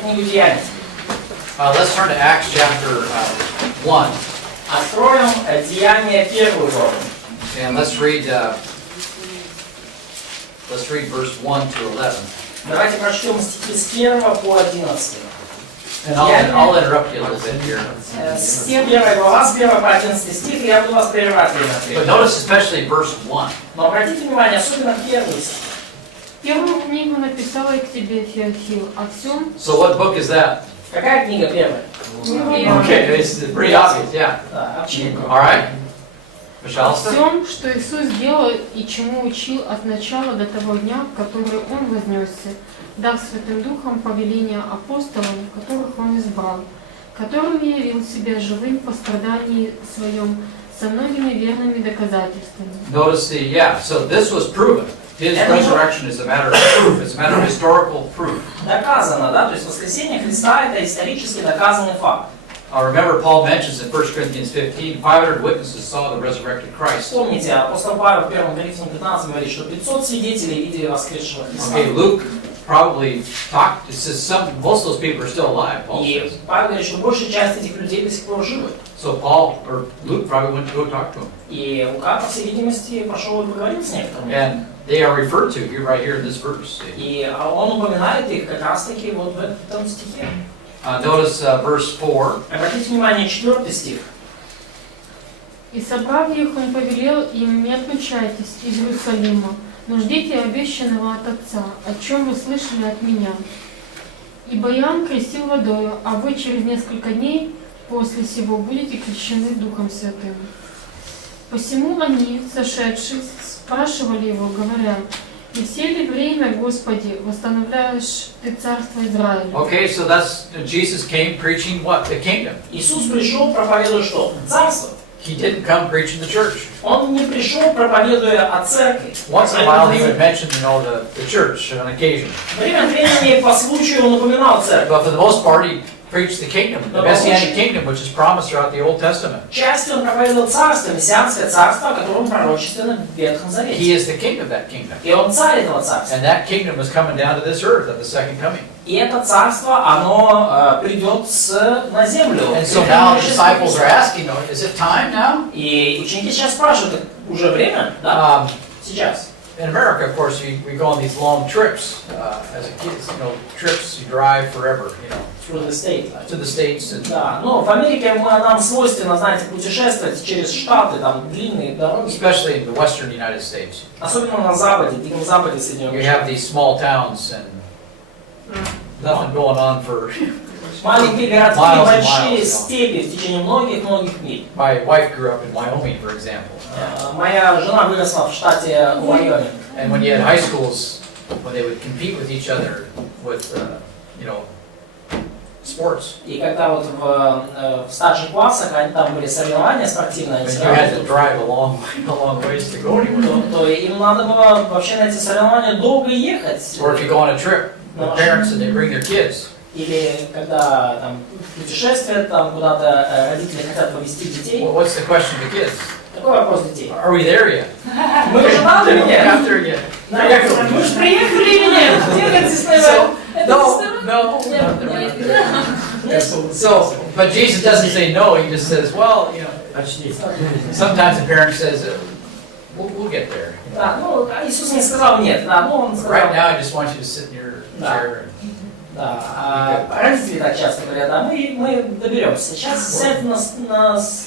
Книгу Деяний. Let's turn to Acts chapter 1. Откроем Деяния 1 главу. And let's read verse 1 to 11. Давайте прочтем стихи с 1 по 11. And I'll interrupt you a little bit here. С 1 глава, с 1 по 11 стих, я буду вас прерывать время от But времени. notice especially verse 1. Но обратите внимание, особенно первый стих. Первую книгу написала я к тебе, Феофил, о всем. So what book is that? Какая книга первая? Okay, it's pretty obvious, yeah. Да, очевидно. All right. О Пожалуйста. всем, что Иисус сделал и чему учил от начала до того дня, в который Он вознесся, дав Святым Духом повеления апостолам, которых Он избрал, которым явил себя живым по страдании Своем со многими верными доказательствами. Notice so this was proven. His resurrection is a matter of proof. It's a matter of historical proof. Доказано, да? То есть воскресение Христа – это исторически доказанный факт. Remember, Paul mentions in 1 Corinthians 15, 500 witnesses saw the resurrected Christ. Помните, апостол Павел в 1 Коринфянам 15 говорит, что 500 свидетелей видели воскресшего Христа. Okay, Luke probably talked. It says most of those people are still alive. Paul И says. Павел говорит, что большая часть этих людей до сих пор живы. So Luke probably went to go talk to him. И Лука, по всей видимости, пошел и поговорил с некоторыми. And they are referred to here, right here in this verse. И он упоминает их как раз-таки вот в этом стихе. Notice verse 4. Обратите внимание, 4 стих. «И собрав их, Он повелел им, не отлучайтесь из Иерусалима, но ждите обещанного от Отца, о чем вы слышали от меня. Ибо Иоанн крестил водою, а вы через несколько дней после сего будете крещены Духом Святым». Посему они, сошедшись, спрашивали его, говоря: «Не все ли время, Господи, восстановляешь Ты царство Израиля?» Okay, so Jesus came preaching what? The kingdom. Иисус пришел, проповедуя что? Царство. He didn't come preaching the church. Он не пришел, проповедуя о церкви. Once in a while he would mention, the church on occasion. Время от времени по случаю он упоминал церковь. But for the most part, he preached the kingdom, the Messianic kingdom, which is promised throughout the Old Testament. Частью он проповедовал царство, мессианское царство, о котором пророчественно в Ветхом Завете. He is the king of that kingdom. И он царь этого царства. And that kingdom is coming down to this earth at the second coming. И это царство, оно придет на землю. And so now the disciples are asking, is it time now? И ученики сейчас спрашивают, уже время? Да? Сейчас. In America, of course, we go on these long trips as a kid. Trips you drive forever. Through the state. To the States. Да, но в Америке нам свойственно, знаете, путешествовать через штаты, там длинные дороги. Especially in the western United States. Особенно на западе, диком западе Соединенных You Штатов. have these small towns and nothing going on for Маленькие городки, miles and большие miles. степи в течение многих-многих миль. My wife grew up in Wyoming, for example. Моя жена выросла в штате Вайоминг. And when you had high schools, when they would compete with each other with, sports, И когда вот в старших классах там были соревнования спортивные, and you had to drive a long ways to go anywhere. то им надо было вообще на эти соревнования долго ехать. Or if you go on a trip, the parents and they bring their kids. Или когда там путешествия, там куда-то родители хотят повезти детей. Well, what's the question to kids? Такой вопрос детей. Are we there yet? Мы уже там или нет? After yet? Мы же приехали или нет? Где это Диснейленд? No. So, but Jesus doesn't say no. He just says, well, sometimes the parent says, we'll get there. Да, Иисус не сказал нет, да, он сказал. Right now, I just want you to sit in your chair. Да, родители так часто говорят, да, мы доберемся. Сейчас сядь на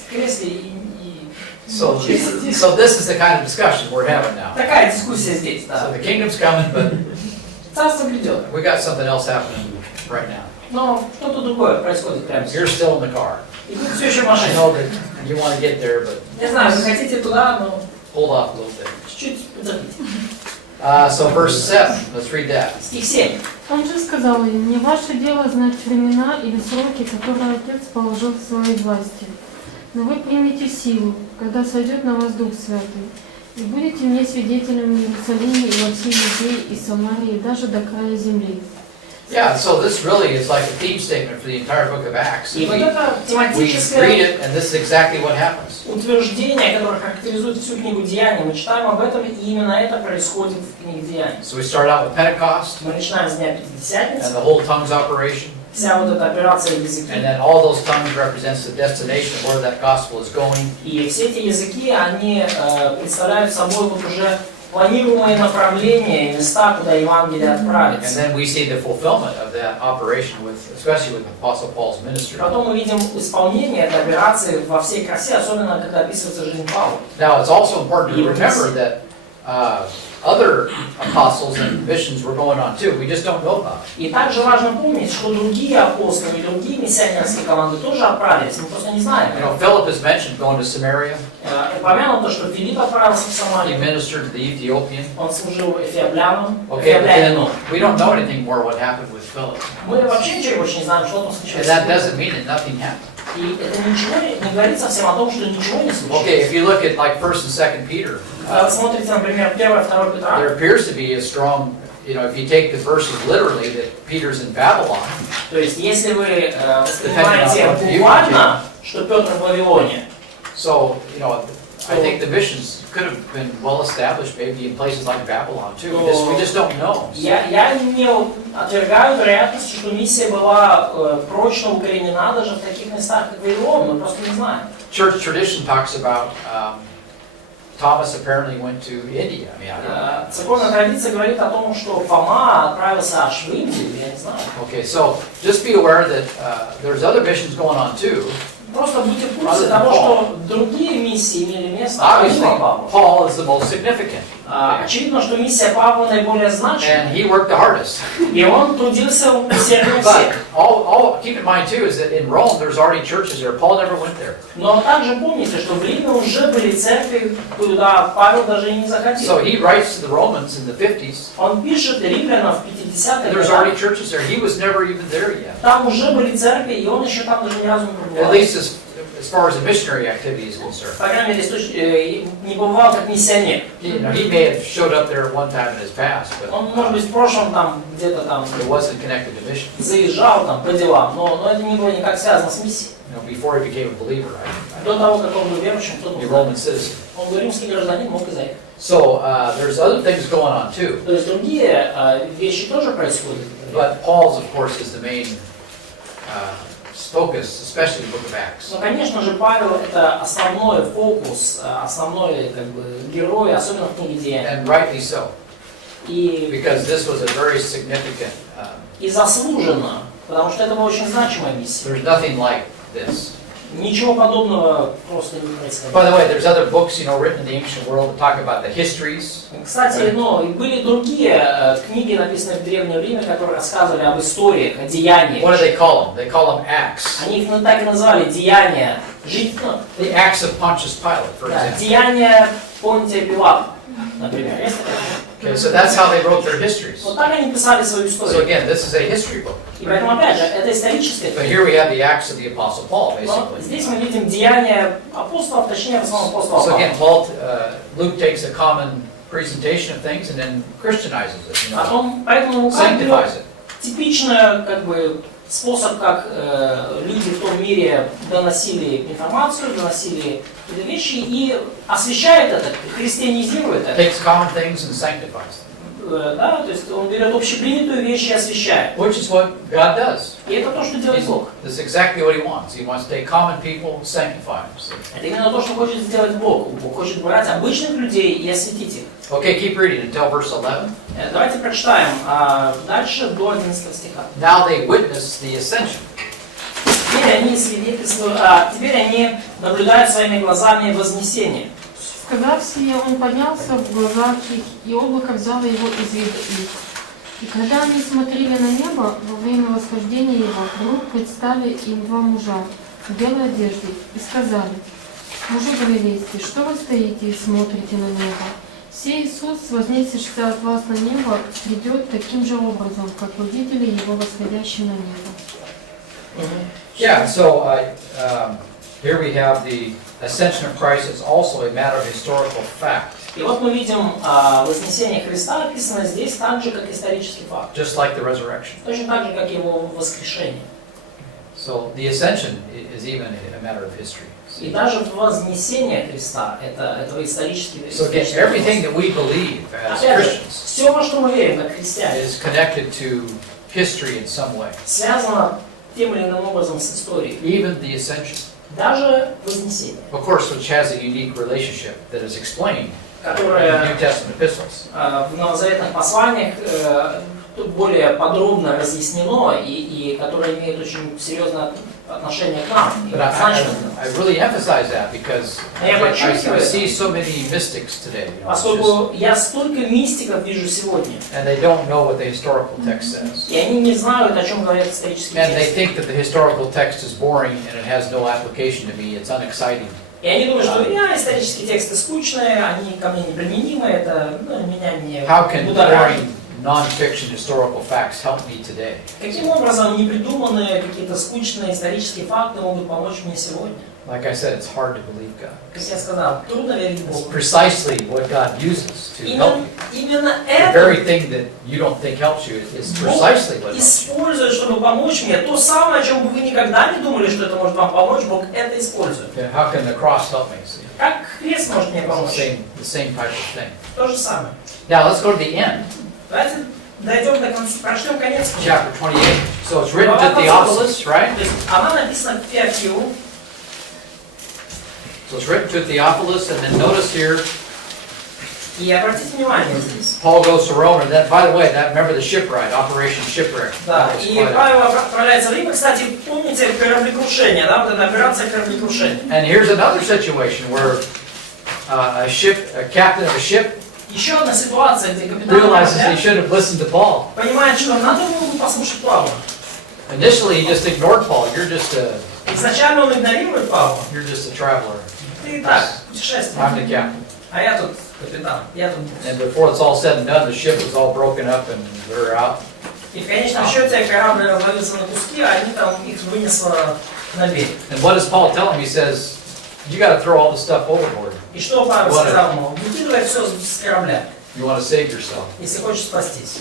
кресле и... So this is the kind of discussion we're having now. Такая дискуссия здесь, да. So the kingdom's coming, but Царство грядет. we got something else happening right now. Но что-то другое происходит прямо сейчас. You're still in the car. И вы все еще в I машине. know that you want to get there, but Не знаю, вы хотите туда, но hold off a little bit. чуть-чуть потерпите. So verse 7, let's read that. Стих 7. Он же сказал им: «Не ваше дело знать времена или сроки, которые Отец положил в своей власти. Но вы примете силу, когда сойдет на вас Дух Святый, и будете мне свидетелями в Иерусалиме и во всей Иудее и Самарии, и даже до края земли». Yeah, so this really is like a theme statement for the entire book of Acts. И вот это We read тематическое it, and this is exactly what happens. утверждение, которое характеризует всю книгу Деяний. Мы читаем об этом, и именно это происходит в книге Деяний. So we start out with Pentecost Мы начинаем с Дня and Пятидесятницы, the whole tongues operation, вся вот эта операция and языки. then all those tongues represents the destination of where that gospel is going. И все эти языки, они представляют собой вот уже планируемые направления и места, куда Евангелие And отправится. then we see the fulfillment of that operation, especially with Apostle Paul's ministry. Потом мы видим исполнение этой операции во всей красе, особенно когда описывается жизнь Павла. Now, it's also important to remember that other apostles and missions were going on too. We just don't know about it. И также важно помнить, что другие апостолы и другие миссионерские команды тоже отправились, мы просто не знаем. You know, Philip is mentioned going to Samaria. Упомянуто, что Филипп отправился в He Самарию, ministered to the Ethiopian. он служил эфиоплянам, Okay, but then эфиоплянину. we don't know anything more what happened with Philip. Мы вообще ничего больше не знаем, что там And случилось. that doesn't mean that nothing happened. И это ничего не говорит совсем о том, что ничего не Okay, случилось. if you look at like 1 and 2 Peter, Вы смотрите, например, 1 и 2 Петра. there appears to be a strong, you know, if you take the verses literally, that Peter's in Babylon. То есть, если вы воспринимаете буквально, что Петр в Вавилоне, So, you know, I think the missions could have been well established maybe in places like Babylon too. We just don't know. я не отвергаю вероятность, что миссия была прочно укоренена даже в таких местах, как Вавилон, мы просто не знаем. Church tradition talks about Thomas apparently went to India. I mean, I don't know. Церковная традиция говорит о том, что Фома отправился аж в Индию, я не знаю. Okay, so just be aware that there's other missions going on too. Просто будьте в курсе того, что другие миссии имели место, Obviously, помимо Павла. Paul is the most significant, Очевидно, что миссия Павла наиболее значимая, and he worked the hardest. и он трудился усерднее But всех. all keep in mind too is that in Rome there's already churches there. Paul never went there. Но также помните, что в Риме уже были церкви, куда Павел даже и не заходил. So he writes to the Romans in the 50s. Он пишет римлянам в 50-х There's already годах. churches there. He was never even there yet. Там уже были церкви, и он еще там даже ни разу не At побывал. least as far as the missionary activity is concerned. По крайней мере, не побывал как миссионер. You know, he may have showed up there at one time in his past, but Он, может быть, в прошлом там где-то там it wasn't connected to mission. заезжал там по делам, но это не было никак связано с миссией. You know, before he became a believer, До того, как он был верующим, кто a был Roman citizen. Он был римский гражданин, мог и заехать. So there's other things going on too. То есть другие вещи тоже происходят. But Paul's, of course, is the main focus, especially the book of Acts. Но, конечно же, Павел это основной фокус, основной как бы герой, особенно в книге Деяний. And rightly so, И because this was a very significant, заслуженно, потому что это была очень значимая миссия. there's nothing like this. Ничего подобного просто не происходило. By the way, there's other books, you know, written in the ancient world that talk about the histories. Кстати, и были другие книги, написанные в Древнем Риме, которые рассказывали об историях, о деяниях. What do they call them? They call them Acts. Они их так и назвали деяния. The Acts of Pontius Pilate, for example. Деяния Понтия Пилата, например. Есть такое? Okay, so that's how they wrote their histories. Вот так они писали свою So историю. again, this is a history book. И поэтому, опять же, это историческая But книга. here we have the Acts of the Apostle Paul, Но basically. здесь мы видим деяния апостолов, точнее, в основном апостола So Павла. again, Luke takes a common presentation of things and then Christianizes it, you know, Поэтому Лука берет sanctifies it. типичный как бы, способ, как люди в том мире доносили информацию, доносили какие-то вещи и освещает это, христианизирует это. Takes common things and sanctifies them. Да, то есть он берет общепринятую вещь и освещает. Which is what God does. И это то, что делает Бог. That's exactly what He wants. He wants to take common people, sanctify them. So, Это именно то, что хочет сделать Бог. Бог хочет брать обычных людей и осветить их. okay, keep reading until verse 11. Давайте прочитаем дальше до 11 стиха. Now they witness the ascension. Теперь они свидетельствуют, теперь они наблюдают своими глазами вознесение. Сказав сие, он поднялся в глазах их, и облако взяло его из вида их. И когда они смотрели на небо, во время восхождения его, вдруг предстали им два мужа в белой одежде и сказали: «Мужи галилейские, что вы стоите и смотрите на небо? Сей Иисус, вознесшийся от вас на небо, придет таким же образом, как вы видели его восходящим на небо». Yeah, so here we have the ascension of Christ. It's also a matter of historical fact. И вот мы видим вознесение Христа описано здесь так же, как исторический факт. just like the resurrection. Точно так же, как его воскрешение. So the ascension is even a matter of history. И даже вознесение Христа это исторический So again, everything that we believe as Опять же, Christians все, во что мы верим, как христиане, is connected to history in some way. связано тем или иным образом с историей. Even the ascension, Даже вознесение, of course, which has a unique relationship that is explained in the которое New Testament epistles. в новозаветных посланиях более подробно разъяснено и которое имеет очень серьезное отношение к нам. But I really emphasize that because I see so many mystics today, Поскольку я столько мистиков вижу сегодня, and they don't know what the historical text says. и они не знают, о чем говорят исторические And they тексты. think that the historical text is boring and it has no application to me, it's unexciting. И они думают, что исторические тексты скучные, они ко мне неприменимы, это меня не How can будоражит. boring non-fiction historical facts help me today? Каким образом непридуманные какие-то скучные исторические факты могут помочь мне сегодня? Like I said, it's hard to believe God. Как я сказал, трудно верить It's Богу. precisely what God uses to help you. Именно The это very thing that you don't think helps you is precisely what helps you. использует, чтобы помочь мне. То самое, о чем бы вы никогда не думали, что это может вам помочь, Бог это использует. Yeah, how can the cross help me? See, Как крест может мне it's помочь? the same type of thing. То же самое. Now let's go to the end, Давайте дойдем до конца, прочтем конец. chapter 28. So it's written to Theophilus, right? То есть она написана в Феофилу. So it's written to Theophilus, and then notice here, И обратите внимание здесь. Paul goes to Rome, and that, by the way, that remember the shipwright, Operation Shipwreck. Да, That was и quite a- Павел отправляется в Рим. И, кстати, помните кораблекрушение, да, вот эта операция кораблекрушения. And here's another situation where a captain of a ship Еще одна ситуация, где капитан realizes he корабля should have listened to Paul. понимает, что надо было бы послушать Павла. Initially, he just ignored Paul. You're just Изначально он игнорирует Павла. a traveler. Ты так, I'm путешественник. the captain. А я тут капитан. Я тут. And before it's all said and done, the ship was all broken up and they're out. И в конечном счете корабль развалился на куски, а они там их вынесло на берег. And what does Paul tell him? He says, you got to throw all the stuff overboard. И что Павел Вот сказал ему? Выкидывай все с корабля, You want to save yourself, если хочешь спастись.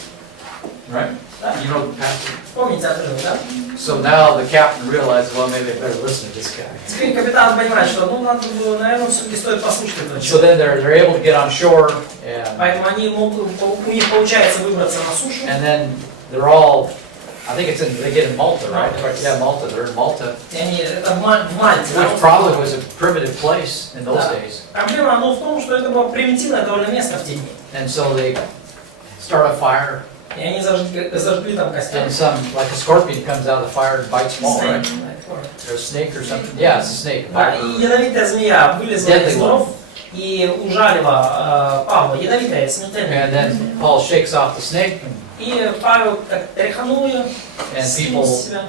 right? Да? You know the passage. Помните отрывок, да? So now the captain realizes, well, maybe I better listen to this guy. Теперь капитан понимает, что надо было, наверное, все-таки стоит послушать этого So человека. then they're able to get on shore, and Поэтому они могут, у них получается выбраться на сушу. then they're all, I think they get in Malta, right? Yeah, Malta. They're in Malta, И они, это в Мальте. да, which probably was a primitive place in those Да. days. Проблема в том, что это было примитивное довольно место в те дни. And so they start a fire, И они зажгли там костер. and like a scorpion comes out of the fire and bites them all, right? Or a snake or something. Yeah, it's a snake. Да, и ядовитая змея вылезла из дров и ужалила Павла. Ядовитая, And смертельная. then Paul shakes off the snake, И Павел как тряхнул ее, and скинул people с себя.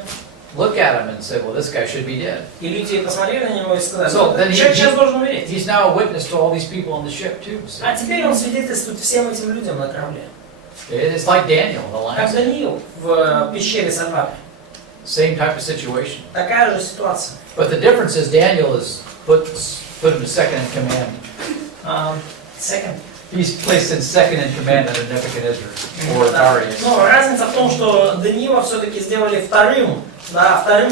look at him and say, well, this guy should be dead. И люди посмотрели на него и сказали, So then человек сейчас должен умереть. he's now a witness to all these people on the ship too. See? А теперь он свидетельствует всем этим людям на корабле. It's like Daniel in the Как lion's den. Даниил в пещере с львами. Same type of situation. Такая же ситуация. But the difference is Daniel is put him to second in command. Second. He's placed in second in command under Nebuchadnezzar or Да. Darius. Но разница в том, что Даниила все-таки сделали вторым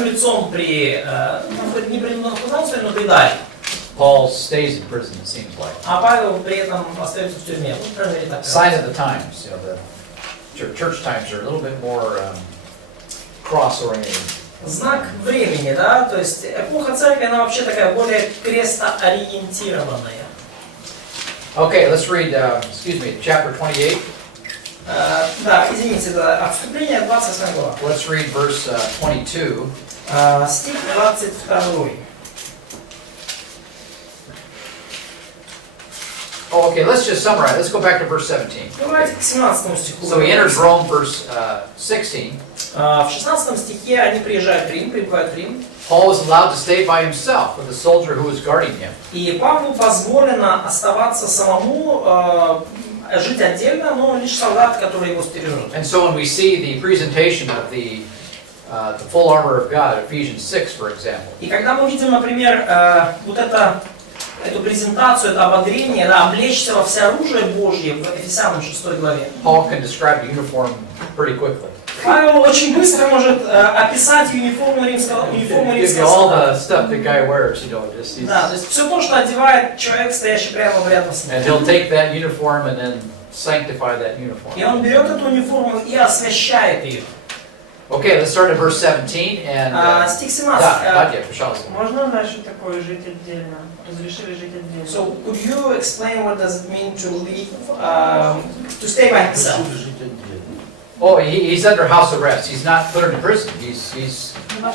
лицом при, не при Навуходоносоре, но при Дарии. Paul stays in prison, it seems like. А Павел при этом остается в тюрьме. Вот, по крайней мере, так. Sign of the times. You know, the church times are a little bit more cross-oriented. Знак времени, да, то есть эпоха церкви, она вообще такая более крестоориентированная. Okay, let's read, chapter 28. Да, извините, это отступление 28 глава. Let's read verse 22. Стих 22. Oh, okay, let's just summarize. Let's go back to verse 17. Давайте к 17 стиху. So he enters Rome, verse 16. В 16 стихе они приезжают в Рим, прибывают в Рим. Paul was allowed to stay by himself with a soldier who was guarding him. И Павлу позволено оставаться самому, жить отдельно, но лишь солдат, который его стережет. And so when we see the presentation of the full armor of God, Ephesians 6, for example, И когда мы видим, например, вот это эту презентацию, это ободрение, да, облечься во всеоружие Божье в Ефесянам 6 главе. Paul can describe the uniform pretty quickly. Павел очень быстро может описать униформу Give римского you all солдата. the stuff the guy wears, you know, just he's, Да, то есть все то, что одевает человек, стоящий прямо рядом с ним. and he'll take that uniform and then sanctify that uniform. И он берет эту униформу и освящает ее. Okay, let's start at verse 17 and Стих 17. да, Надя, пожалуйста. Можно дальше такое жить отдельно? Разрешили жить отдельно? So, could you explain what does it mean to live, to stay by himself? Oh, he's under house arrest. He's not put into prison.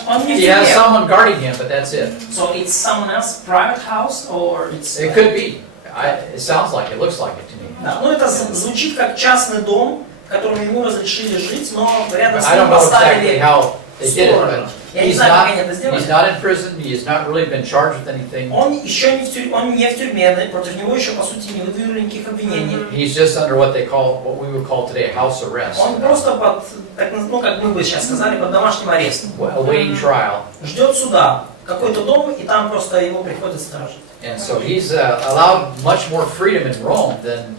Он не в He has тюрьме. someone guarding him, but that's it. So it's someone else's private house, or it's... It could be. It sounds like it. Looks like it to me. Да, ну это звучит как частный дом, в котором ему разрешили жить, но рядом с I don't ним know exactly поставили how they did it, сторону. but Я не he's знаю, как они это not сделали. in prison. He has not really been charged with anything. Он еще не в тюрьме, он не в тюрьме, против него еще по сути не выдвинули никаких обвинений. He's just under what we would call today house arrest, Он просто под, ну как мы бы сейчас сказали, под домашним арестом. awaiting trial. Ждет суда, какой-то дом, и там просто его приходят стражи. And so he's allowed much more freedom in Rome than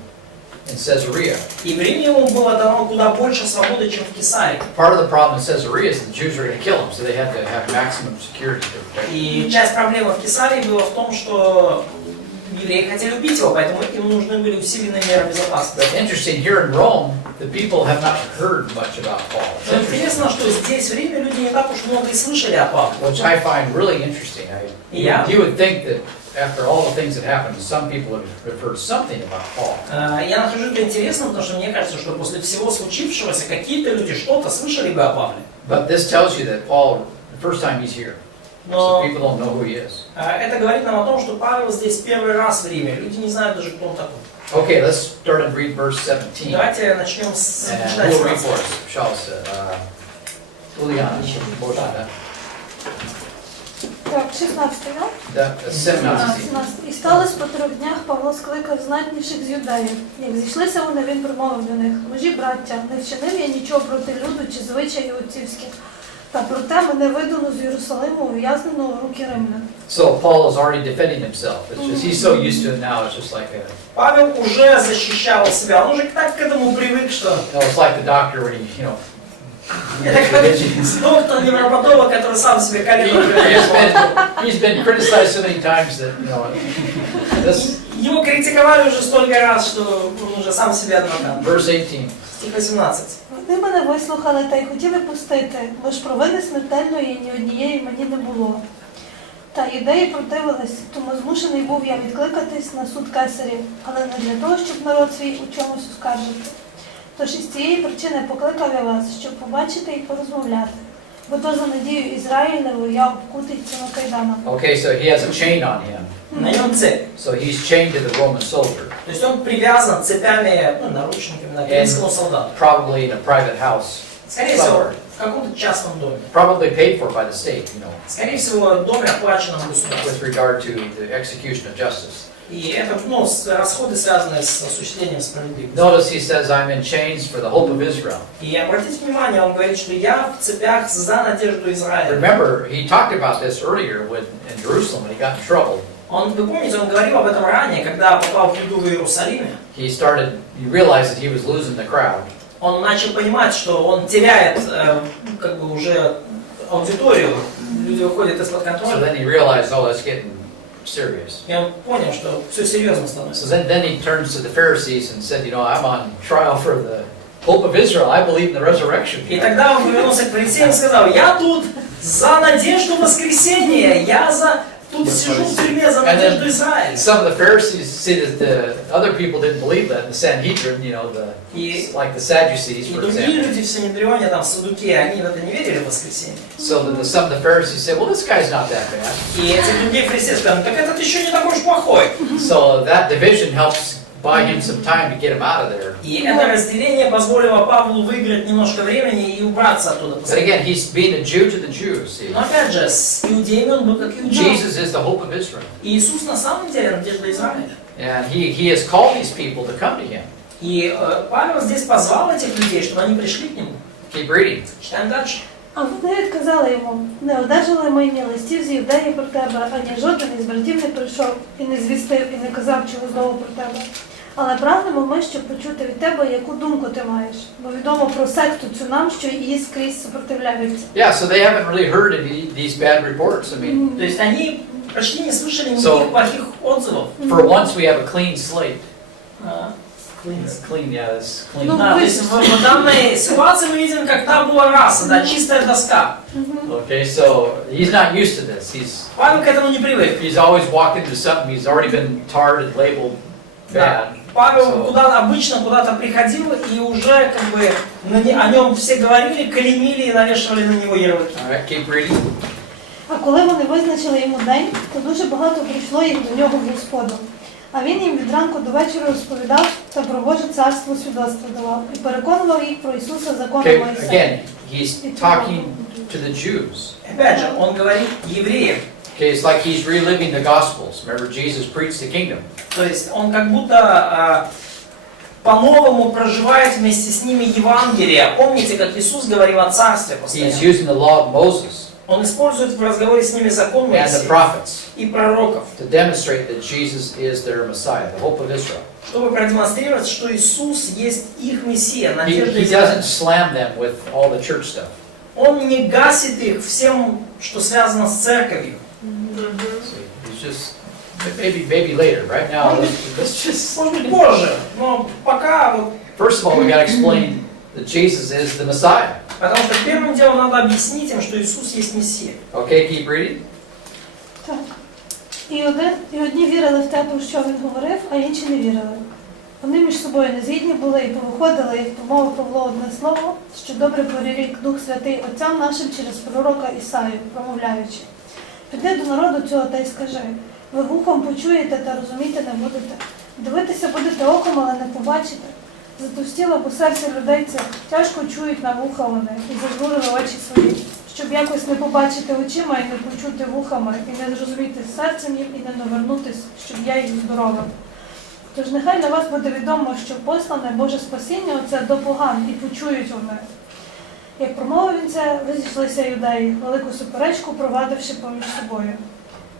in Caesarea. И в Риме ему было дано куда больше свободы, чем в Кесарии. Part of the problem in Caesarea is the Jews were going to kill him, so they had to have maximum security to protect him. И часть проблемы в Кесарии была в том, что евреи хотели убить его, поэтому им нужны были усиленные меры безопасности. But interesting, here in Rome, the people have not heard much about Paul. It's Но interesting, интересно, что здесь в Риме люди не так уж много и слышали о Павле. which I find really interesting. Yeah. You would think that after all the things that happened, some people have heard something about Paul. Я нахожу это интересным, потому что мне кажется, что после всего случившегося какие-то люди что-то слышали бы о Павле. But this tells you that Paul, the first time he's here, so Но people don't know who he is. это говорит нам о том, что Павел здесь первый раз в Риме. Люди не знают даже, кто он такой. Okay, let's start and read verse 17. Давайте начнем с And читать who will read 17. for us? Пожалуйста, Ульяна, можно, да? Так, 16, да? Да, 17. 17. І сталося по 3 днях, Павло скликав знатніших з юдеїв. Як зійшлися вони, він промовив до них: «Мужі, браття, не вчинив я нічого проти люду чи звичаїв отцівських, та проте мене видано з Єрусалиму, ув'язнено в руки римлян». So Paul is already defending himself. It's just he's so used to it now. It's just like Павел уже защищал себя, он уже так к этому привык, что it's like the doctor when he, это как доктор невропатолог, который сам себе колено. he's been criticized so many times that this Его критиковали уже столько раз, что он уже сам себе адвокат. verse 18. Стих 18. «Вони мене вислухали та й хотіли пустити, бо ж провини смертельної ні однієї мені не було. Та юдеї противились, тому змушений був я відкликатись на суд кесарів, але не для того, щоб народ свій у чомусь оскаржити. Тож із цієї причини покликав я вас, щоб побачити і порозмовляти. Бо то за надію Ізраїлеву я обкутий цими кайданами». Okay, so he has a chain on him. На нем цепь. So he's chained to the Roman soldier, То есть он привязан цепями, наручниками к римскому солдату. probably in a private house, Скорее всего, в каком-то частном доме. probably paid for by the state, Скорее всего, в доме, оплаченном государством. with regard to the execution of justice. И это, расходы, связанные с осуществлением справедливости. Notice he says, I'm in chains for the hope of Israel. И обратите внимание, он говорит, что я в цепях за надежду Израиля. Remember, he talked about this earlier in Jerusalem when he got in trouble. Вы помните, он говорил об этом ранее, когда попал в беду в Иерусалиме. He realized that he was losing the crowd. Он начал понимать, что он теряет уже аудиторию, люди выходят из-под So контроля. then he realized, oh, that's getting serious. И он понял, что все серьезно становится. So then he turns to the Pharisees and said, I'm on trial for the hope of Israel. I believe in the resurrection. И тогда он повернулся к фарисеям и сказал: я тут за надежду воскресения, я тут сижу в тюрьме за надежду Израиля. Some of the Pharisees see that the other people didn't believe that. The Sanhedrin, like the Sadducees, И for другие example. люди в Синедрионе, там в Садуке, они в это не верили в воскресенье. So some of the Pharisees said, well, this guy's not that bad. И эти другие фарисеи сказали: так этот еще не такой уж плохой. So that division helps buy him some time to get him out of there. И это разделение позволило Павлу выиграть немножко времени и убраться оттуда. But again, he's being a Jew to the Jews. See? Но опять же, с иудеями он был как иудей. Jesus is the hope of Israel. И Иисус на самом деле надежда Израиля. And he has called these people to come to him. И Павел здесь позвал этих людей, чтобы они пришли к нему. Keep reading. Читаем дальше. А вони відказали йому: не одержали ми ні листів з Юдеї про тебе, ані жоден із братів не прийшов і не звістив, і не казав чого знову про тебе. Але прагнемо ми, щоб почути від тебе, яку думку ти маєш. Бо відомо про секту цю нам, що її скрізь супротивляються. Yeah, so they haven't really heard of these bad reports. I mean, То есть они почти не слышали никаких плохих отзывов. for once we have a clean slate. Clean. Clean, yeah, it's clean. Ну, Да, то есть в данной ситуации мы видим, как табула раса, да, чистая доска. Okay, so he's not used to this. Павел к этому не привык. He's always walked into something. He's already been tarred and labeled bad. Павел обычно куда-то приходил, и уже как бы о нем все говорили, клеймили и навешивали на него ярлыки. All right, keep reading. А коли вони визначили йому день, то дуже багато прийшло їх до нього в Господу. А він їм від ранку до вечора розповідав та про Боже царство свідоцтво давав і переконував їх про Ісуса законом Okay, Моїсея. again, he's talking to the Jews. Опять же, он говорит евреям. Okay, it's like he's reliving the Gospels. Remember, Jesus preached the kingdom. То есть он как будто по-новому проживает вместе с ними Евангелие. Помните, как Иисус говорил о царстве He's постоянно? using the law of Moses Он использует в разговоре с ними закон and the Моисея prophets и пророков, to demonstrate that Jesus is their Messiah, the hope of Israel. чтобы продемонстрировать, что Иисус есть их Мессия, He надежда doesn't Израиля. slam them with all the church stuff. Он не гасит их всем, что связано с церковью. See, he's just maybe later. Right now, let's just. Может быть, позже, но пока вот. First of all, we got to explain that Jesus is the Messiah. Потому что первым делом надо объяснить им, что Иисус есть Мессия. Okay, keep reading. Так. І одні вірили в те, про що він говорив, а інші не вірили. Вони між собою не згідні були і повиходили, як помовив Павло одне слово, що добре прорік Дух Святий Отцям нашим через пророка Ісаю, промовляючи: «Піди до народу цього та й скажи, ви вухом почуєте та розуміти не будете. Дивитися будете оком, але не побачите. Затовстіло, бо серце людей цих, тяжко чують на вуха вони і зажмурили очі свої, щоб якось не побачити очима і не почути вухами, і не зрозуміти серцем їм, і не навернутись, щоб я їх здоровив. Тож нехай для вас буде відомо, що послане Боже спасіння оце до поган, і почують вони». Як промовив він це, розійшлися юдеї, велику суперечку провадивши поміж собою.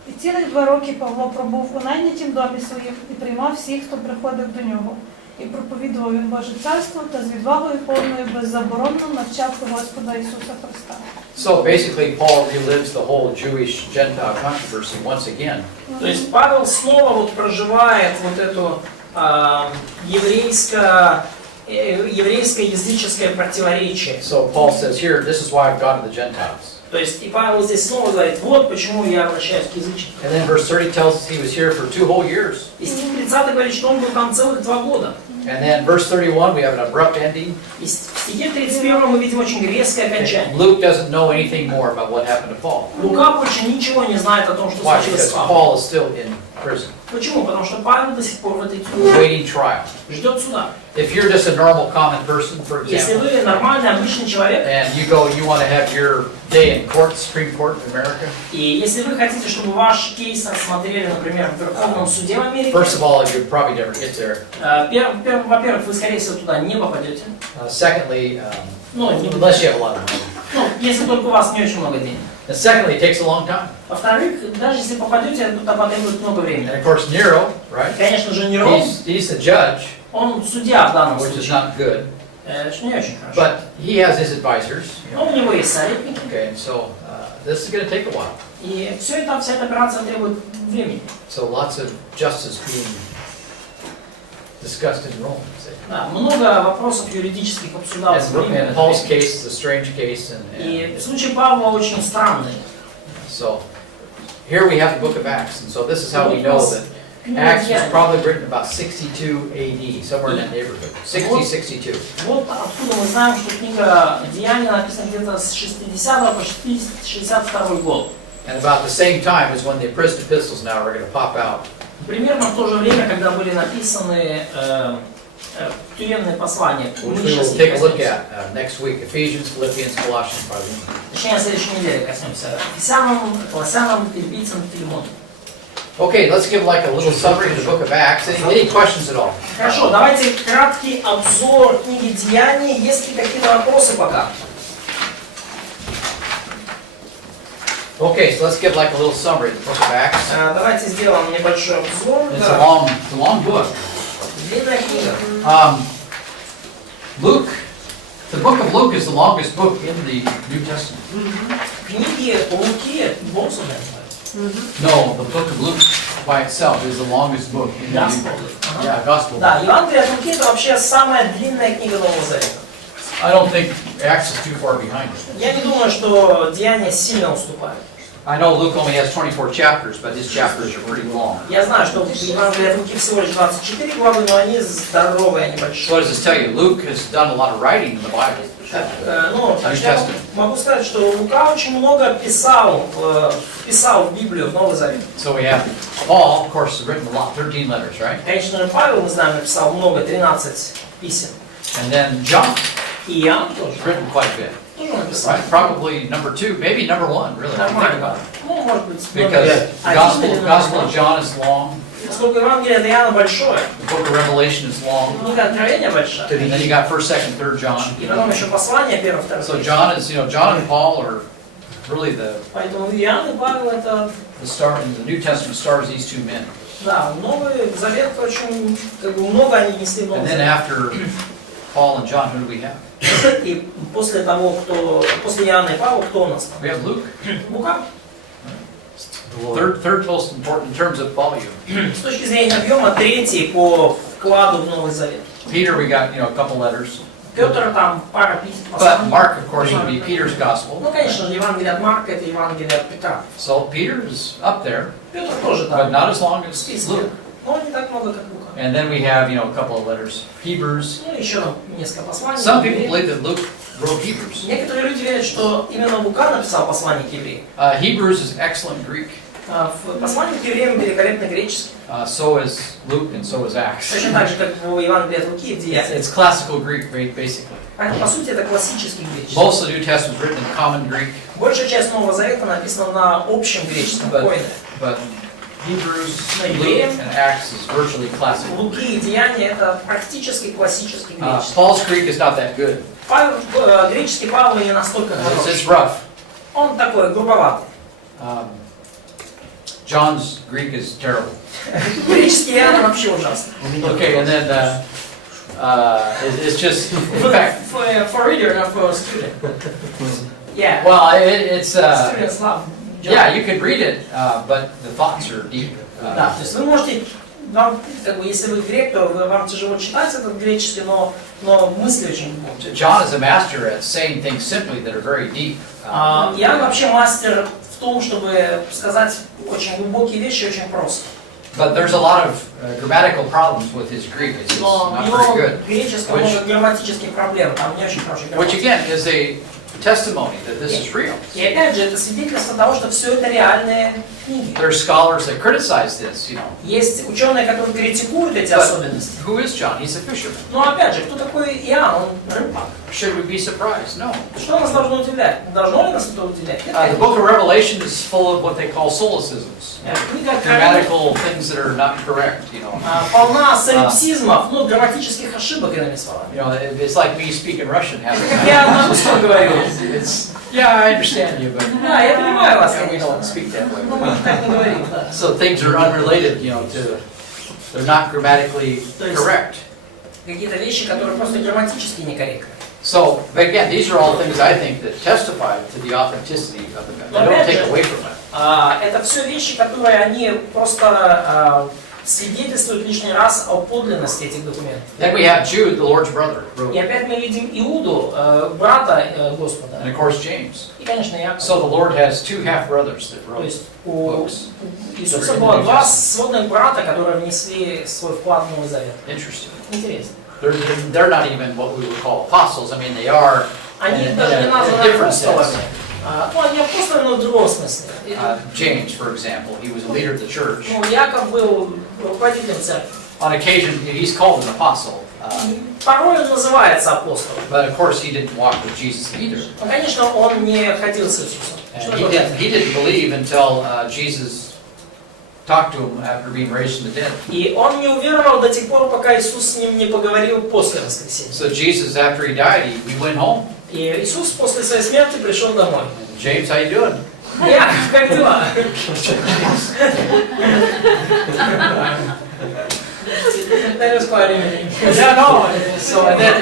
І цілих 2 роки Павло пробув у найнятім домі своїм і приймав всіх, хто приходив до нього. І проповідував він Боже царство та з відвагою повною беззаборонно навчав про Господа Ісуса Христа. So basically, Paul relives the whole Jewish-Gentile controversy once again. То есть Павел снова вот проживает вот эту еврейско-языческое противоречие. So Paul says here, this is why I've gone to the Gentiles. То есть и Павел здесь снова говорит, вот почему я обращаюсь к язычникам. And then verse 30 tells us he was here for 2 whole years. И стих 30 говорит, что он был там целых 2 года. And then verse 31, we have an abrupt ending. И в стихе 31 мы видим очень резкое окончание. Luke doesn't know anything more about what happened to Paul. Лука больше ничего не знает о том, что Why? случилось с Because Павлом. Paul is still in prison, Почему? Потому что Павел до сих пор в этой тюрьме. waiting trial. Ждет суда. If you're just a normal common person, for Если example, вы нормальный, обычный человек, and you want to have your day in court, Supreme Court in America, и если вы хотите, чтобы ваш кейс рассмотрели, например, в Верховном суде в Америке, first of all, you'd probably never get there. во-первых, вы, скорее всего, туда не попадете. Secondly, Ну, unless you have a lot of money. ну, если только у вас не очень много денег. And secondly, it takes a long time. Во-вторых, даже если попадете, туда потребует много времени. And of course, Nero, right? Конечно же, Нерон, He's the judge, он судья в данном which is случае, not good. что не очень хорошо. But he has his advisors. You Но know. у него есть советники, Okay, and so this is going to take a while. и вся эта операция требует времени. So lots of justice being discussed in Rome. Да, много вопросов юридических обсуждалось. And Paul's case is a strange case, И and случай Павла очень странный. so here we have the book of Acts, and so this is how we know that Acts was probably written about 62 AD, somewhere in that neighborhood, 60-62. Вот откуда мы знаем, что книга Деяния написана где-то с 60 по 62 год. And about the same time as when the prison epistles now are going to pop out. Примерно в то же время, когда были написаны тюремные послания. Which we will take a look at next week, Ephesians, Philippians, Colossians, Philemon. Точнее, на следующей неделе коснемся. Ефесянам, Колоссянам, Филиппийцам, Филимону. Okay, let's give like a little summary of the book of Acts. Any questions at all? Хорошо, давайте краткий обзор книги Деяний. Есть ли какие-то вопросы пока? Okay, so let's give like a little summary of the book of Acts. Давайте сделаем небольшой обзор. It's a long book. Длинная книга. Luke, the book of Luke is the longest book in the New Testament. Книги Луки Бог создает. No, the book of Luke by itself is the longest book in the New Gospel. Testament. Yeah, Gospel. Да, Евангелие от Луки это вообще самая длинная книга Нового Завета. I don't think Acts is too far behind it. Я не думаю, что Деяния сильно уступают. I know Luke only has 24 chapters, but his chapters are pretty long. Я знаю, что Евангелие от Луки всего лишь 24 главы, но они здоровые, они So большие. what does this tell you? Luke has done a lot of writing in the Bible. Ну, я могу сказать, что Лука очень много писал в Библию, в Новый Завет. So we have Paul, of course, has written a lot, 13 letters, right? Конечно же, Павел, мы знаем, написал много, 13 писем. And then John И Иоанн тоже. has written quite a bit. Тоже написал. Right? Probably number 2, maybe number 1, really. Think Нормально. about it. Ну, может быть, Because the Gospel of John is long, Поскольку Евангелие от Иоанна большое, the book of Revelation is long, книга Откровения большая, and then you got 1st, 2nd, 3rd John. и потом еще послание 1, 2. So John and Paul are really the Поэтому Иоанн и Павел это, star in the New Testament stars these two men. да, Новый Завет очень, как бы много они несли в Новый And then Завет. after Paul and John, who do we have? И после того, после Иоанна и Павла, кто у нас там? We have Luke. Лука. Third most important in terms of volume. С точки зрения объема, третий по вкладу в Новый Завет. Peter, we got a couple letters. Петр там пара писем. But Mark, of course, would be Peter's gospel. Ну, конечно же, Евангелие от Марка это Евангелие от Петра. So Peter is up there, Петр тоже but там. not as long as Список. Luke. Но не так много, как Лука. And then we have, a couple of letters. Hebrews. Ну, еще там несколько посланий. Some people believe that Luke wrote Hebrews. Некоторые люди верят, что именно Лука написал послание к евреям. Hebrews is excellent Greek. В послании к евреям великолепно греческий. So is Luke and so is Acts. Точно так же, как в Евангелии от Луки и в Деяниях. It's classical Greek, basically. По сути, это классический греческий. Most of the New Testament is written in common Greek, Большая часть Нового Завета написана на общем греческом. but Hebrews, Luke, and Acts is virtually classical. Луки и Деяния это практически классический греческий. Paul's Greek is not that good. Греческий Павла не настолько It's хороший. rough. Он такой грубоватый. John's Greek is terrible. Греческий Иоанн вообще ужасный. Okay, and then it's just, in fact, For reader, not for student. Yeah. well, it's Students love. yeah, you could read it, but the thoughts are deep. Да, то есть вы можете, если вы грек, то вам тяжело читать этот греческий, но мысли очень глубокие. John is a master at saying things simply that are very deep. Иоанн вообще мастер в том, чтобы сказать очень глубокие вещи очень просто. But there's a lot of grammatical problems with his Greek. It's Но not в его very good. греческом много грамматических проблем, там не очень хороший Which грамматик. again is a testimony that this is real. И опять же, это свидетельство того, что все это реальные книги. There are scholars that criticize this, Есть ученые, которые критикуют эти But особенности. who is John? He's a fisherman. Но опять же, кто такой Иоанн? Он рыбак. Should we be surprised? No. Что нас должно удивлять? Должно ли нас это удивлять? The book of Revelation is full of what they call solecisms. Книга Откровения Grammatical things that are not correct, полна солипсизмов, грамматических ошибок, иными словами. It's like me speaking Russian. Как я на русском говорю. Yeah, I understand you, but Да, я понимаю вас, we конечно. don't speak that Но way. мы так не говорим, да. So things are unrelated, they're not grammatically correct. Какие-то вещи, которые просто грамматически некорректны. So, but again, these are all things I think that testify to the authenticity of the message. They don't take away from it. Это все вещи, которые они просто свидетельствуют лишний раз о подлинности этих документов. Then we have Jude, the Lord's brother, wrote, И опять мы видим Иуду, брата Господа. and of course James. И, конечно, Иаков. So the Lord has two half brothers that То wrote есть у books. Иисуса было два сводных брата, которые внесли свой вклад в Новый Завет. Interesting. Интересно. They're not even what we would call apostles. I mean, they are Они in даже не a названы different sense. апостолами. Ну, они апостолы, но в другом смысле. James, for example, he was a leader of the church. Ну, Иаков был руководителем церкви. On occasion, he's called an apostle. Порой он называется апостолом. But of course, he didn't walk with Jesus either. Но, конечно, он не ходил с Иисусом. Что And такое? he didn't believe until Jesus talked to him after being raised from the dead. И он не уверовал до тех пор, пока Иисус с ним не поговорил после воскресения. So Jesus, after he died, he went home. И Иисус после своей смерти пришел домой. James, how you doing? Яков, как дела? Yeah, no. So and then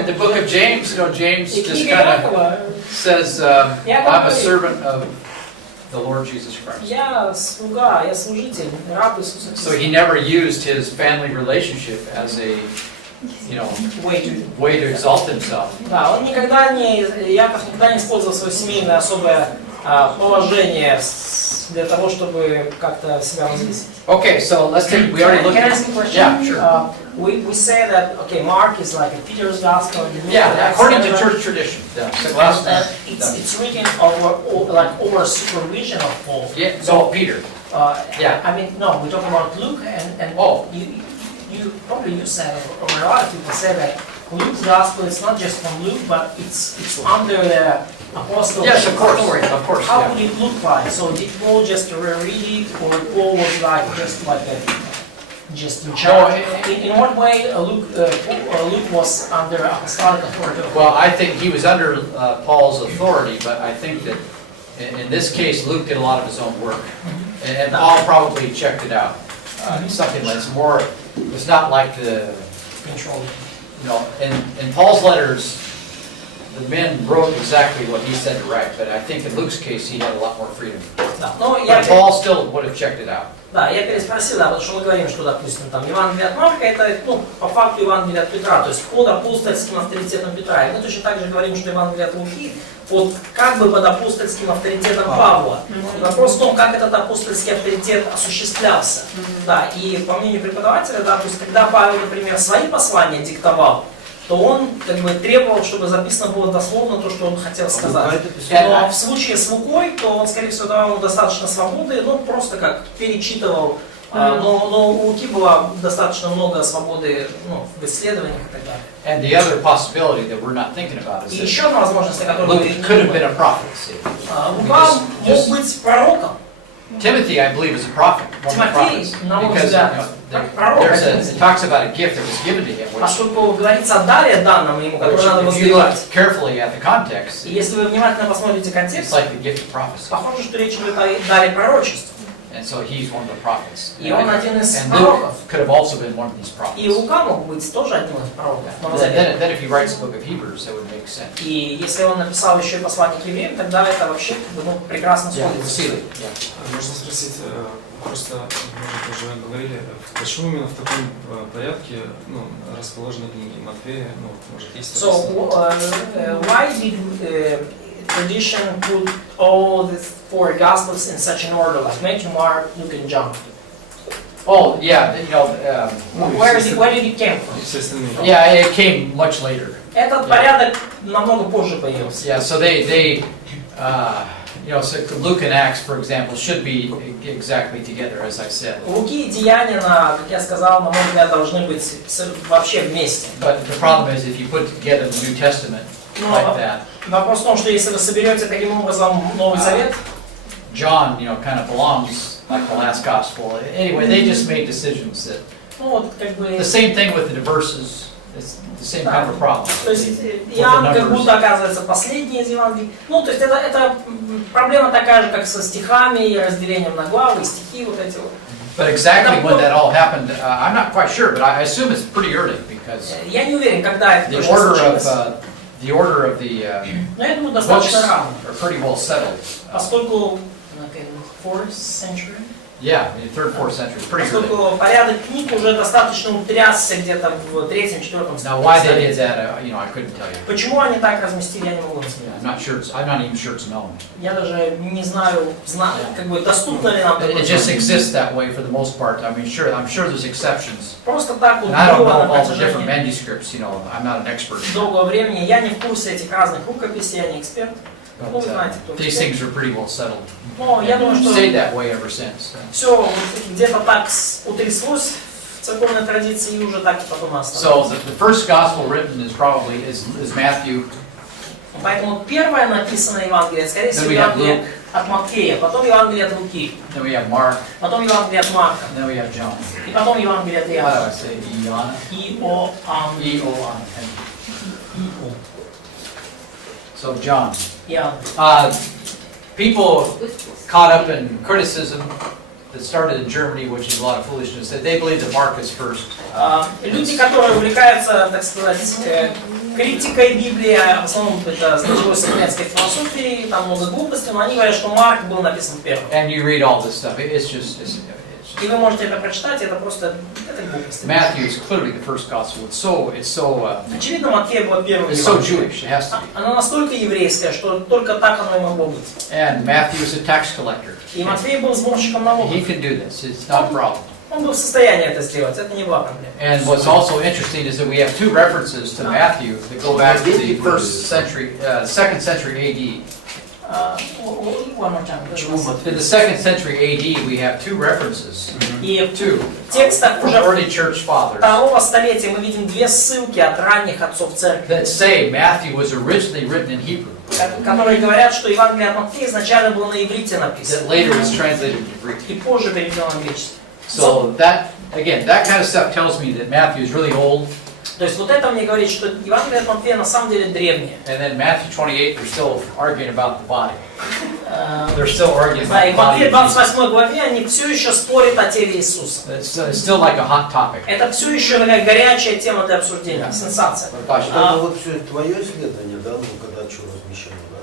in the book of James, you know, James just kind of says, I'm a servant of the Lord Jesus Christ. Я слуга, я служитель, раб Иисуса Христа. So he never used his family relationship as a, you know, way to exalt himself. Да, он никогда не, Яков никогда не использовал свое семейное особое положение для того, чтобы как-то себя возвысить. Okay, so let's take. We already looked Can I at. ask you a question? Yeah, sure. We say that okay, Mark is like a Peter's gospel. Yeah, according to church tradition. Yeah. So last time. It's written over supervision of Paul. Yeah. So Peter. Yeah. I mean, no, we're talking about Luke and Oh. You probably you said, or a lot of people say that Luke's gospel is not just from Luke, but it's under the apostle. Yes, of course. authority. Of course. How Yeah. would it look like? So did Paul just read it, or Paul was like just like a, just in charge? In what way Luke was under apostolic authority? Well, I think he was under Paul's authority, but I think that in this case, Luke did a lot of his own work, and Paul probably checked it out. Something that's more. It's not like the. Control. You know, in Paul's letters, the men wrote exactly what he said to write, but I think in Luke's case, he had a lot more freedom. Да. Ну, я But Paul still would have checked it out. Да, я переспросил, да, потому что мы говорим, что, допустим, там Евангелие от Марка, это, ну, по факту Евангелие от Петра, то есть под апостольским авторитетом Петра. И мы точно так же говорим, что Евангелие от Луки под, как бы под апостольским авторитетом Павла. Вопрос в том, как этот апостольский авторитет осуществлялся. Да, и по мнению преподавателя, да, то есть когда Павел, например, свои послания диктовал, то он как бы требовал, чтобы записано было дословно то, что он хотел сказать. Но в случае с Лукой, то он, скорее всего, давал ему достаточно свободы, ну, просто как перечитывал. Но у Луки было достаточно много свободы, ну, в исследованиях и так далее. And the other possibility that we're not thinking about И is еще одна возможность, о которой Luke could have been a prophet. See. Лука мог быть пророком. Timothy, I believe, is a prophet. One of the Тимофей, prophets. на мой Because взгляд, пророк. it talks about a gift that was given to him. Which, Поскольку говорится о даре данном ему, который надо if you look возливать. carefully at the context, И если вы внимательно посмотрите it's контекст, like the gift of prophecy. похоже, что речь идет о даре пророчества. And so he's one of the prophets. И он один из And пророков. Luke could have also been one of these prophets. И Лука мог быть тоже одним из пророков. Then if he writes the book of Hebrews, that would make sense. И если он написал еще и послание к евреям, тогда это вообще прекрасно Yeah, сходится. see it. Можно спросить, просто мы уже говорили, почему именно в таком порядке расположены книги Матфея, может, есть So why did tradition put all the four Gospels in such an order, like Matthew, Mark, Luke, and John? Oh, yeah, you know, Where did it came from? все остальные? yeah, it came much later. Этот порядок намного позже появился. Yeah, so they you know, so Luke and Acts, for example, should be exactly together, as I said. Луки и Деяния, как я сказал, на мой взгляд, должны быть вообще вместе. But the problem is, if you put together the New Testament like that, Вопрос в том, что если вы соберете таким образом Новый Завет, John, you know, kind of belongs like the last gospel. Anyway, they just made decisions that. ну вот как бы... The same thing with the verses. It's the same kind of a problem. То есть Иоанн как будто оказывается последний из Евангелий. Ну, то есть это проблема такая же, как со стихами и разделением на главы, и стихи вот эти вот. But exactly when that all happened, I'm not quite sure, but I assume it's pretty early because Я не уверен, когда это the точно случилось. order of the Но я думаю, books достаточно рано. are pretty well settled. Поскольку like in 4th century, Yeah, in the 3rd, 4th century, pretty early. поскольку порядок книг уже достаточно утрясся где-то в 3-4 Now, why they столетии. did that, you know, I couldn't tell you. Почему они так разместили, я не могу сказать. I'm not even sure it's known. Я даже не знаю, как бы доступно ли нам такое It just знание. exists that way for the most part. I mean, sure, I'm sure there's exceptions. Просто так вот And I don't было know на all the different протяжении manuscripts, you know, I'm not an expert. долгого времени. Я не в курсе этих разных рукописей, я не эксперт. Ну, But вы знаете, кто these эксперт. things are pretty well settled. Но я думаю, что Stayed that way ever since. все где-то так утряслось в церковной традиции и уже так и потом осталось. So the first gospel written is probably is Matthew. Поэтому первое написанное Евангелие, скорее всего, Then we have Евангелие Luke. от Матфея, потом Евангелие от Луки, Then we have Mark. потом Евангелие от Марка, And then we have John. и потом Евангелие от How do Иоанна. I say Iana? Иоанн. E-O-N. So John. Иоанн. people caught up in criticism that started in Germany, which is a lot of foolishness, that they believe that Mark is first. Люди, которые увлекаются, так сказать, критикой Библии, в основном это началось с немецкой философии, там много глупостей, но они говорят, что Марк был написан первым. And you read all this stuff. It's just И вы можете это прочитать, это просто это глупости. Matthew is clearly the first gospel. Очевидно, Матфея было первым. It's so Jewish. It has to be. Оно настолько еврейское, что только так оно и могло быть. And Matthew is a tax collector. И Матфей был сборщиком налогов. He can do this. It's not a problem. Он был в состоянии это сделать, это не была проблема. And what's also interesting is that we have two references to Matthew that go back to the second century AD. One more time. In the 2nd century AD, we have two references. И Two. в текстах уже Early church fathers второго столетия мы видим две ссылки от ранних отцов церкви, that say Matthew was originally written in Hebrew, которые говорят, что Евангелие от Матфея изначально было на иврите написано, that later was translated into Greek. и позже переведено на греческий. So that kind of stuff tells me that Matthew is really old. То есть вот это мне говорит, что Евангелие от Матфея на самом деле древнее. And then Matthew 28, they're still arguing about the body. They're still arguing Да, about и the в Матфея body. 28 главе они все еще спорят о теле Иисуса. It's still like a hot topic. Это все еще такая горячая тема для обсуждения, сенсация. Это вот все твое исследование, да, ну когда что размещено, да?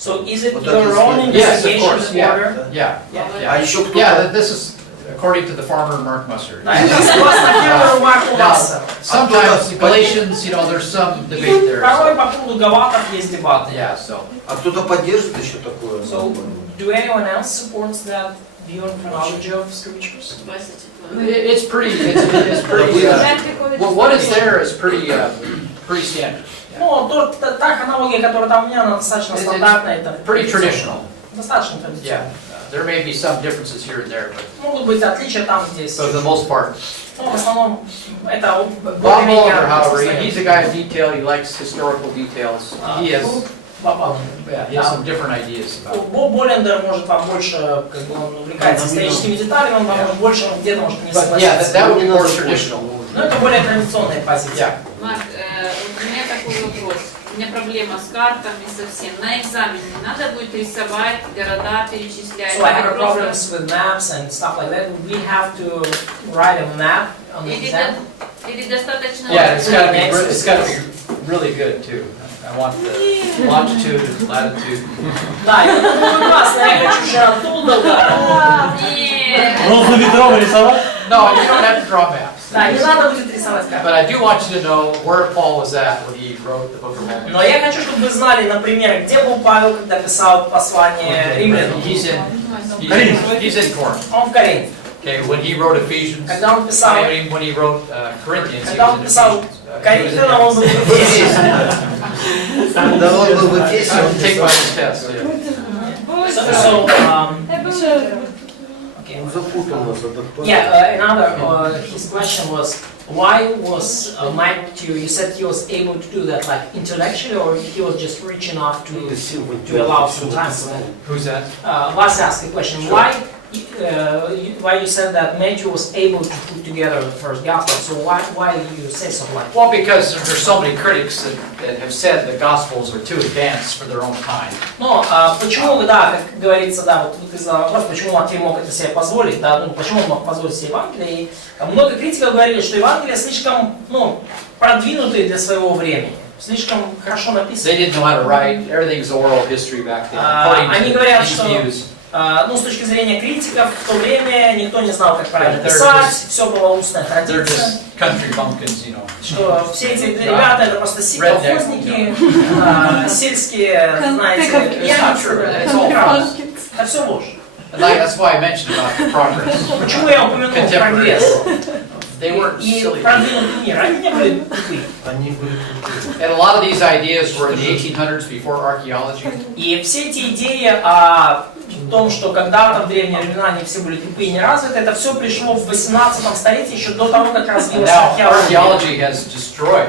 So is it Вот your это own Yes, of investigation course. that Yeah, order? yeah, А yeah. еще кто-то... Yeah, this is according to the farmer Mark Massер. Да, это согласно первому Марку Массеру. Sometimes Galatians, there's some debate there. Порой по поводу Галатов есть дебаты. Yeah, so. А кто-то поддерживает еще такое? So, do anyone else supports that view and chronology of scriptures? It's pretty. Well, what is there is pretty standard. Ну, та хронология, которая там у меня, она достаточно стандартная. Это Pretty traditional. Достаточно Yeah. традиционная. There may be some differences here and there, but Могут быть отличия там, здесь. for the most part. Но в основном это Bob более-менее Mueller, however, распространено. he's a guy of detail. He likes historical details. He has some different ideas about it. Боб Боллендер может вам больше, как бы он увлекается историческими деталями, он вам может больше, он где-то может не But yeah, согласиться. that would be more traditional. Но это более традиционная позиция. Yeah. Марк, у меня такой вопрос. У меня проблема с картами совсем. На экзамене надо будет рисовать, города перечислять. So I have problems with maps and stuff like that. We have to write a map on the exam. Или достаточно... Yeah, it's got to be really good too. I want the longitude and latitude. Да, это было классно. Я хочу же оттуда. Нет. Розу ветром рисовать? No, you don't have to draw maps. Да, не надо будет рисовать карту. But I do want you to know where Paul was at when he wrote the book of Romans. Но я хочу, чтобы вы знали, например, где был Павел, когда писал послание римлянам. He's in Corinth. Он в Коринфе. Okay, when he wrote Ephesians, Когда он писал, when he wrote Corinthians, he когда was он in писал Ephesians. Коринфянам, он был в Эфесе. Да он был в Эфесе, I он would take my писал. test. Yeah. So, okay. Он запутал нас этот Yeah, another, his question was, why was Matthew, you said he was able to do that like intellectually, or he was just rich enough to allow some time for that? Who's that? Let's ask a question. Why you said that Matthew was able to put together the first gospel? So why you say so? Like, Well, because there's so many critics that have said the Gospels are too advanced for their own time. но почему вы, да, как говорится, да, вот ты задал вопрос, почему Матфей мог это себе позволить, да, ну, почему он мог позволить себе Евангелие, и много критиков говорили, что Евангелие слишком, продвинутые для своего времени, слишком хорошо написаны. They didn't know how to write. Everything was oral history back then. Они According to говорят, these что views. с точки зрения критиков, в то время никто не знал, как правильно писать, все было устная They're традиция, just country bumpkins, что все эти ребята это просто колхозники, сельские, знаете, It's not true. It's all false. это все ложь. And that's why I mentioned about the progress. Почему я упомянул прогресс They weren't и silly. продвинутый мир? Они не были тупые. Они были крутые. And a lot of these ideas were in the 1800s before archaeology. И все эти идеи о том, что когда-то в древние времена они все были тупые и не развиты, это все пришло в 18 столетии, еще до того, как And развилась now археология. archaeology has destroyed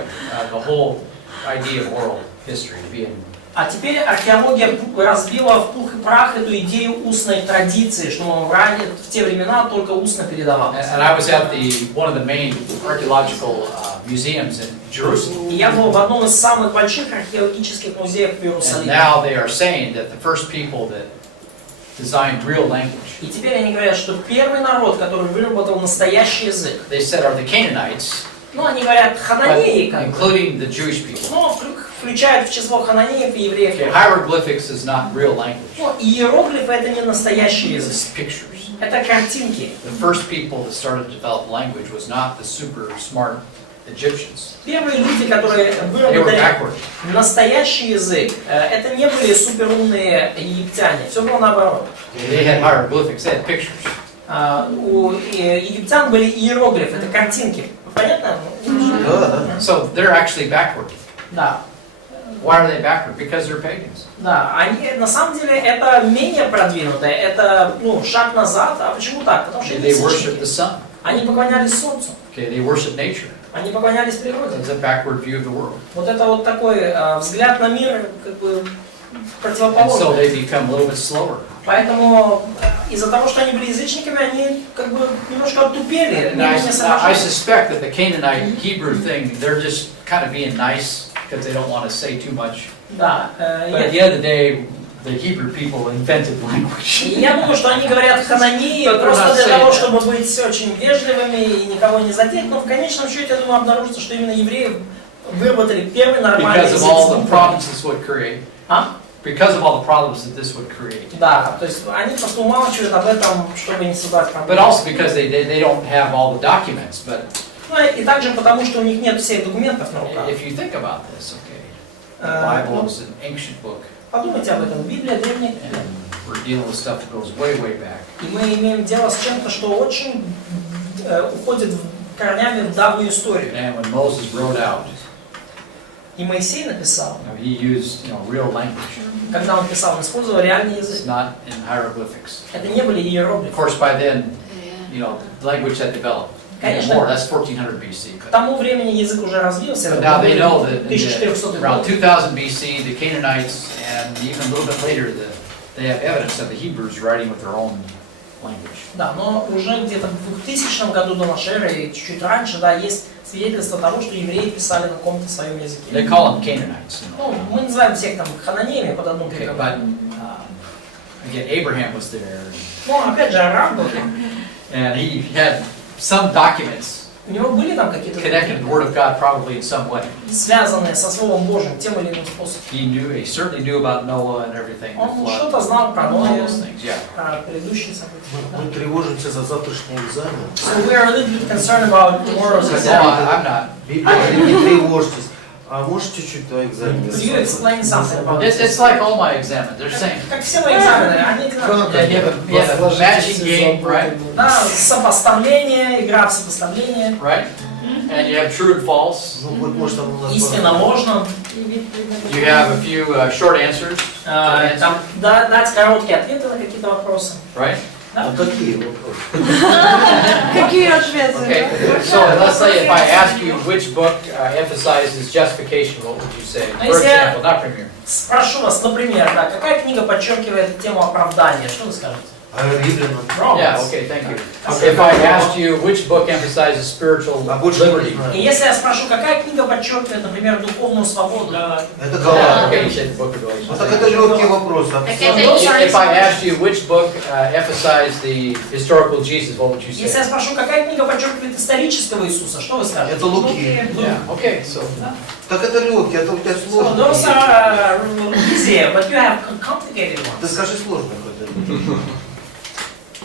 the whole idea of oral history being А теперь археология разбила в пух и прах эту идею устной традиции, что в те времена только устно передавалось. And I was at one of the main archaeological museums in Jerusalem. И я был в одном из самых больших археологических музеев в And Иерусалиме. now they are saying that the first people that designed real language, И теперь они говорят, что первый народ, который выработал настоящий язык, they said are the Canaanites, ну они говорят but хананеи, как бы, including the Jewish people. но включают в число хананеев и евреев. Okay, hieroglyphics is not real language. Ну, иероглифы это не настоящий язык, It's pictures. это картинки. The first people that started to develop language was not the super smart Egyptians. Первые люди, которые They were выработали backward. настоящий язык, это не были суперумные египтяне, все было наоборот. They had hieroglyphics, they had pictures. У египтян были иероглифы, это картинки. Понятно? Да, да. So they're actually backward. Да. Why are they backward? Because they're pagans. Да, они на самом деле это менее продвинутое, это шаг назад. А почему так? Потому что They worship язычники. the sun. Они поклонялись солнцу, Okay, they worship nature. они поклонялись природе. It's a backward view of the world. Вот это вот такой взгляд на мир как бы And so противоположный. they become a little bit slower. Поэтому из-за того, что они были язычниками, они как бы немножко оттупели. And I не соображали. suspect that the Canaanite Hebrew thing, they're just kind of being nice because they don't want to say too much. Да, But at the end of the day, the Hebrew people invented language. и я думаю, что они говорят ханании просто для того, чтобы быть очень вежливыми и никого не задеть, но в конечном счете, я думаю, обнаружится, что именно евреи выработали первый нормальный Because of язык. all the problems this would create. А? Because of all the problems that this would create. Да, то есть они просто умалчивают об этом, чтобы не создать But проблем. also because they don't have all the documents. But Ну и также потому, что у них нет всех документов на руках. if you think about this, okay, the Bible is an ancient book. Подумайте об этом. Библия древняя книга. And we're dealing with stuff that goes way, way back. И мы имеем дело с чем-то, что очень уходит корнями в давнюю историю. And when Moses wrote out, И Моисей написал, he used real language. когда он писал, он использовал реальный It's язык. not in hieroglyphics. Это не были Of иероглифы. course, by then, the language had developed. Конечно. More, that's 1400 BC. К тому времени язык уже развился. But now they know that 1400 around год. 2000 BC, the Canaanites, and even a little bit later, they have evidence of the Hebrews writing with their own language. Да, но уже где-то в 2000 году до нашей эры и чуть-чуть раньше, да, есть свидетельство того, что евреи писали на каком-то своем языке. They call them Canaanites. Ну, мы называем всех там хананеями под одну Okay, прикладу. but again, Abraham was there, Но опять же, Авраам был, and he had some documents у него были там какие-то connected to the Word of God, probably in some way. связанные со Словом Божьим тем или иным способом. He certainly knew about Noah and everything, the Он flood, что-то знал про all Ноя, those things. Yeah. про предыдущие события. Мы тревожимся за завтрашний экзамен. So we are a little bit concerned about tomorrow's No, exam. I'm not. Не тревожьтесь. А можешь чуть-чуть о экзамене? Could you explain something about It's this? like all my exams. They're saying, Как все мои экзамены, они одинаковые. you have a matching game, right? Да, сопоставление, игра в сопоставление. Right? And you have true and false. Ну вот может там у нас... Истинно ложно. You have a few short answers, Там дать короткие ответы на какие-то вопросы. right? А какие вопросы? Какие ответы? Okay. So let's say if I ask you which book emphasizes justification, what would you say? For example, not premier. Спрошу вас, например, да, какая книга подчеркивает тему оправдания? Что вы скажете? Римлянам. Yeah. Okay. Thank you. If I asked you which book emphasizes spiritual А больше не liberty. знаю. И если я спрошу, какая книга подчеркивает, например, духовную свободу? Это Yeah, Галатия. okay, you said the book of Galatians. Ну так это легкие вопросы. If I asked you which book emphasized the historical Jesus, what would you Если я say? спрошу, какая книга подчеркивает исторического Иисуса, что вы скажете? Это Луки. Yeah. Okay. So Так это легкие, это у тебя So сложно. those are easy, but you have complicated Ты ones. скажи сложно какой-то.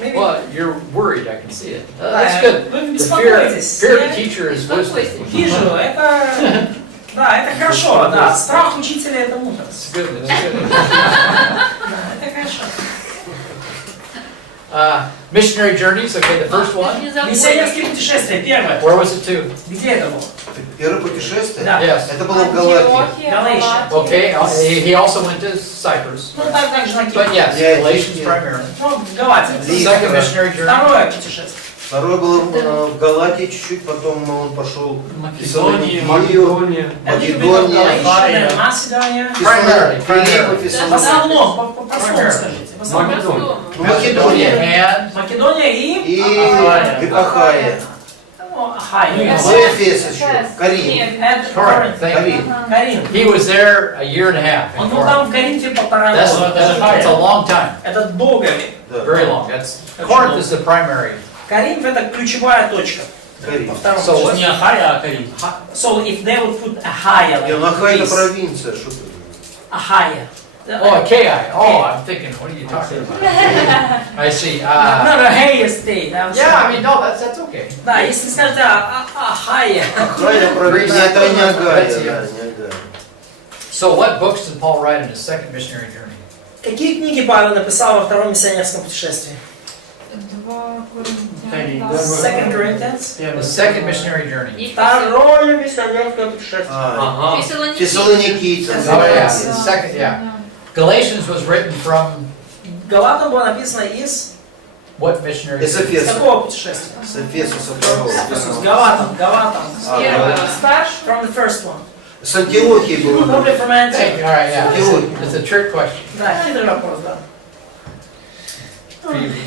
Maybe. well, you're worried. I can see it. Да, That's good. Вы The беспокоитесь. fear of the Я teacher is wisdom. вижу, это... Да, это хорошо, да. Страх учителя — это мудрость. It's good. It's good. Да, это хорошо. Missionary journeys. Okay, the first one. Миссионерские путешествия, первое. Where was it to? Где это было? Первое путешествие? Да. Yes. Это было в Галатии. Галатия. Okay. He also went to Cyprus. Ну, также на But Кипре. yes, Yeah, Galatians yeah. primarily. Ну, в Галатии. Second missionary journey. Второе путешествие. Второй был в Галатии чуть-чуть, потом он пошел в Македония, Фессалоникию, Македония, Macedonia. Филиппов, В Фессалоникия. основном, по-простому скажите. В основном. Македония. Ну, Македония And Македония и и Ахая. Ну, Ахайя. Ну, Эфес еще, Коринф. Это Corinth, thank you. Коринф. Карин. He was there a year and a half. in Он был Corinth. там в Коринфе 1,5 That's года. a long time, Это долго. Да. very long. Corinth is the primary. Коринф это ключевая точка. Коринф. Во втором So ключе. Не Ахая, а Карин. So if they would put Ахайя, Не, ну Ахая это place, провинция, что ты. Oh, Ахайя. Achaia. Oh, I'm thinking, what are you talking about? I see. Not Ахайя state. I'm Yeah, I sorry. mean, no, that's okay. Да, если скажете Ахайя. Ахая провинция, это не Агая, да, не Агая. So what books did Paul write in his second missionary journey? Какие книги Павел написал во втором миссионерском путешествии? 2 Карин. Коринфян. Second Corinthians. The second missionary journey. И Второе миссионерское путешествие. А, Фессалоники. Фессалоникийцам. Oh, yeah, the second, yeah. Galatians was written from Галатам было написано из what missionary Из journey? Эфеса. какого путешествия? С Эфесуса второго. С Галатам. Первого. From the first one. С Антиохией был. Probably from Thank Antioch. you. All right, yeah. It's a trick question. Да, хитрый вопрос, да.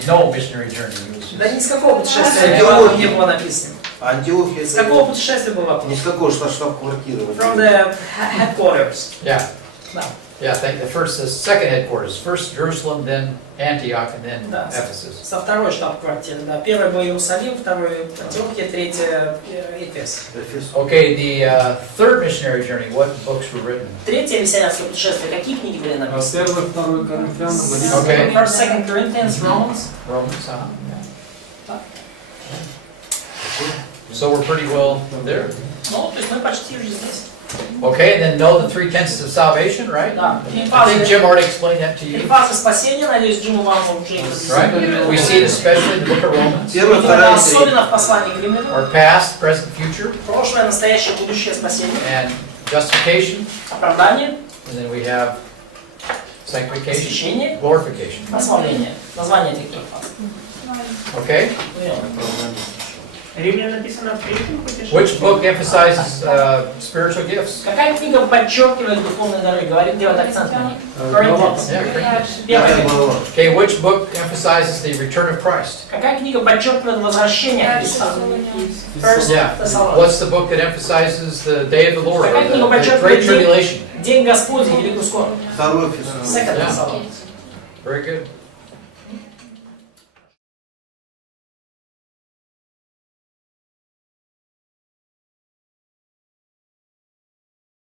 No missionary journey. It was Да just- ни с какого путешествия С Галатам не было написано. Антиохия С это какого путешествия был вопрос? не с какого штаб-квартиры. From the headquarters. Yeah. Да. Yeah, thank the second headquarters. First Jerusalem, then Antioch, and then Да. Ephesus. Со второй штаб-квартиры. Да. Первый был Иерусалим, второй Антиохия, третья Эфес. Эфес. Okay, the third missionary journey. What books were written? Третье миссионерское путешествие. Какие книги были написаны? Первый, второй Коринфянам, Okay. First, Second Corinthians, Romans. Romans. Yeah. So we're pretty well there. Ну, то есть мы почти уже здесь. Okay, then know the three tenses of salvation, right? Да. Три I think фазы, Jim already explained that to три you, фазы спасения, надеюсь, Джиму вам уже их right? объяснил. We see it especially in the book of Romans. Первая, Это вторая, третья. особенно в послании к Римлянам. Our past, present, future, Прошлое, настоящее, будущее спасение. and justification, Оправдание, and then we have sanctification, посвящение, glorification. прославление. Название этих трех фаз. Okay? Римлян написано в третьем путешествии. Which book emphasizes spiritual gifts? Какая книга подчеркивает духовные дары, говорит, делает акцент на них? Corinthians. Yeah, great. Первая Пятая книга. глава. Okay, which book emphasizes the return of Christ? Какая книга подчеркивает возвращение Христа? First Yeah. Thessalonians. What's the book that emphasizes the day of the Lord, or Какая книга the подчеркивает great tribulation? День Господень, великую скорбь? Второй Эфес. Second Yeah. Thessalonians. Very good.